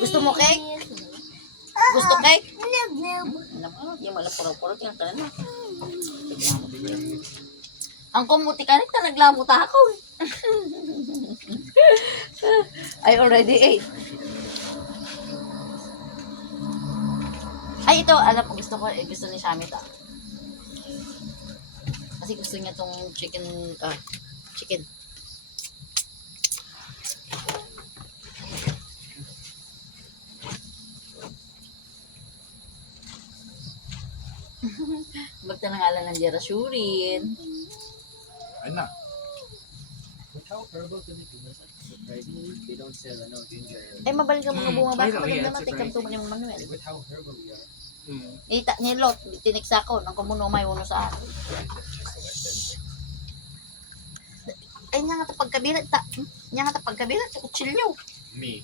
Gusto mo cake? Gusto cake? Noob. Alam mo, yung mga puro-puro yung tanan mo. Ang kumuti ka rin, naglamot ako. I already ate. Ay, ito, alam ko, gusto ni Shami ito. Kasi gusto niya tong chicken. Magtanangalan ng Jerasurin. Ayun na. But how herbal can it be? Surprisingly, they don't sell ginger. Ay, mabalik ang mga bunga. Baka I know, maganda yeah, naman, it's tikam tuman yung Manuel. With how herbal we are. Ita, nilot, tiniksa ko, nang kumuno may uno sa akin. Ay, niya nga ta pagkabilat, sa kutsilyo. Me.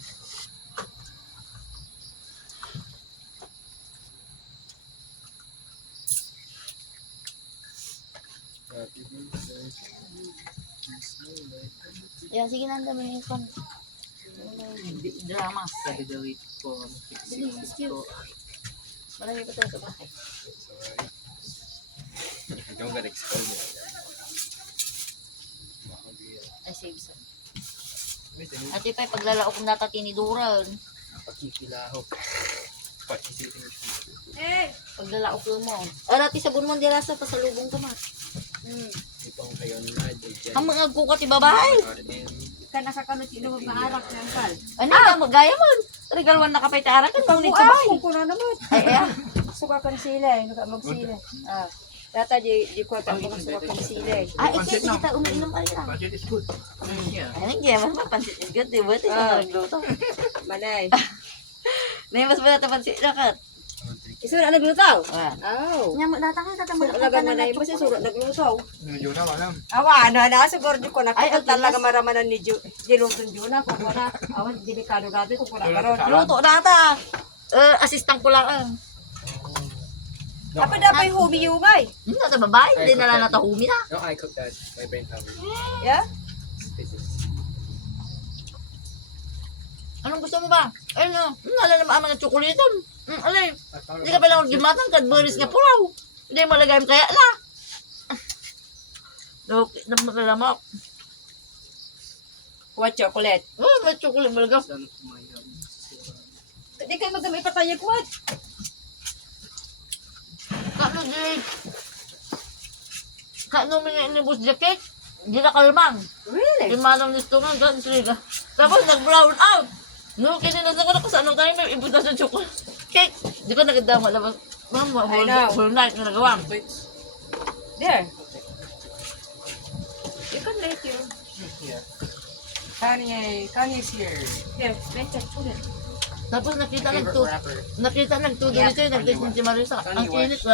Yan, sige na, ang dami yung kon. Drama. Sabi daw ito po. Bilis, excuse. Marami pa tayo sa bahay. Sorry. I don't get exposed. Ay, save sa. At ipa'y paglalaok ng data tiniduran. Pakikilaho. Paglalaok mo. O, dati sabon mo, dirasa, pasalubong ka ma. Ipang kayo na. Ang mga kukat ibabay. Ka nakakanot sino maarak ng kal. Ano ka, magaya mo. Regalwan na kapay ta arakan, paunit sa bahay. Ko na naman. Ay, ay. Suka kan sila, nuka magsila. Ah. Data di ko ta mo suka kan sila. Ay, ikaw, kita umiinom ka rin. Budget is good. Yeah. Ay, nandiyan, mas mapansit is good, diba? Ito Ah. sa nagluto. Manay. Nay, mas ba napansit na kat? Isu na naglutaw. Ah. Aw. Nya mo datang ka tatang Sura laga manay mo sa sura naglutaw. Medyo na, malam. Awa na siguro di ko na Ay, kita okay, talaga mas- maramanan ni Dilutong Juna ko wala. Awan delikado dati ko wala karon. Luto data. Assistant ko lang. Apa dapat humiyumay? Hindi na babae, hindi na lang natahumi na. No, I cook that. My brain power. Yeah? Anong gusto mo ba? Ay no, nala naman ang mga tsokolatan. Alay, hindi ka pala magdimatang kadburis nga pulaw. Hindi malagay mo kaya na. Okay, na magalamak. What chocolate? Oh, may tsokolat malaga. Di kayo magdamay patayag what? Kano di. Kano mga inibus jacket? Di na kalmang. Really? Di manang nisto nga, gan sila. Tapos nag-brown out. No, kinilas ako na kung saan tayo may ibuta sa chocolate. Cake. Di ko nagadama labas. Mama, I know. whole night na nagawang. There. You can make you. Yeah. Kanye's here. Here, make that chocolate. Tapos nakita Favorite nagtudo rapper. dito, nagtext ni Marisa. Ang init.